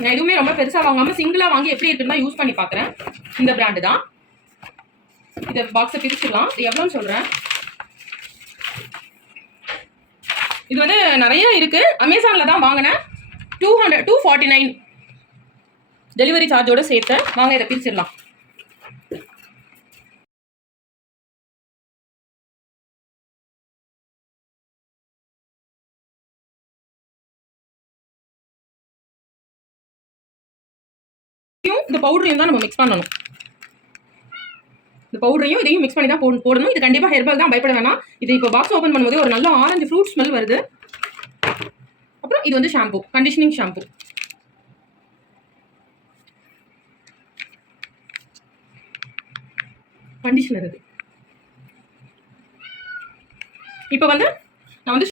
நான் எதுவுமே ரொம்ப பெருசாக வாங்காமல் சிங்கிளாக வாங்கி எப்படி இருக்குன்னு தான் யூஸ் பண்ணி பார்க்குறேன். இந்த பிராண்டு தான். இதை பாக்ஸை பிரிச்சுக்கலாம். இது எவ்வளோன்னு சொல்கிறேன். இது வந்து நிறைய இருக்குது. அமேசானில் தான் வாங்கினேன். 249 டெலிவரி சார்ஜோடு சேர்த்து. வாங்க இதை பிரிச்சிடலாம். இந்த பவுடரையும் தான் நம்ம மிக்ஸ் பண்ணணும். இந்த பவுடரையும் இதையும் மிக்ஸ் பண்ணி தான் போடணும். இது கண்டிப்பாக ஹெர்பல் தான், பயப்பட வேணாம். இது இப்போ பாக்ஸ் ஓப்பன் பண்ணும்போது ஒரு நல்ல ஆரஞ்சு ஃப்ரூட் ஸ்மெல் வருது. அப்புறம் இது வந்து ஷாம்பு, கண்டிஷனிங் ஷாம்பு. கண்டிஷனர் இது. இப்போ வந்து நான் வந்து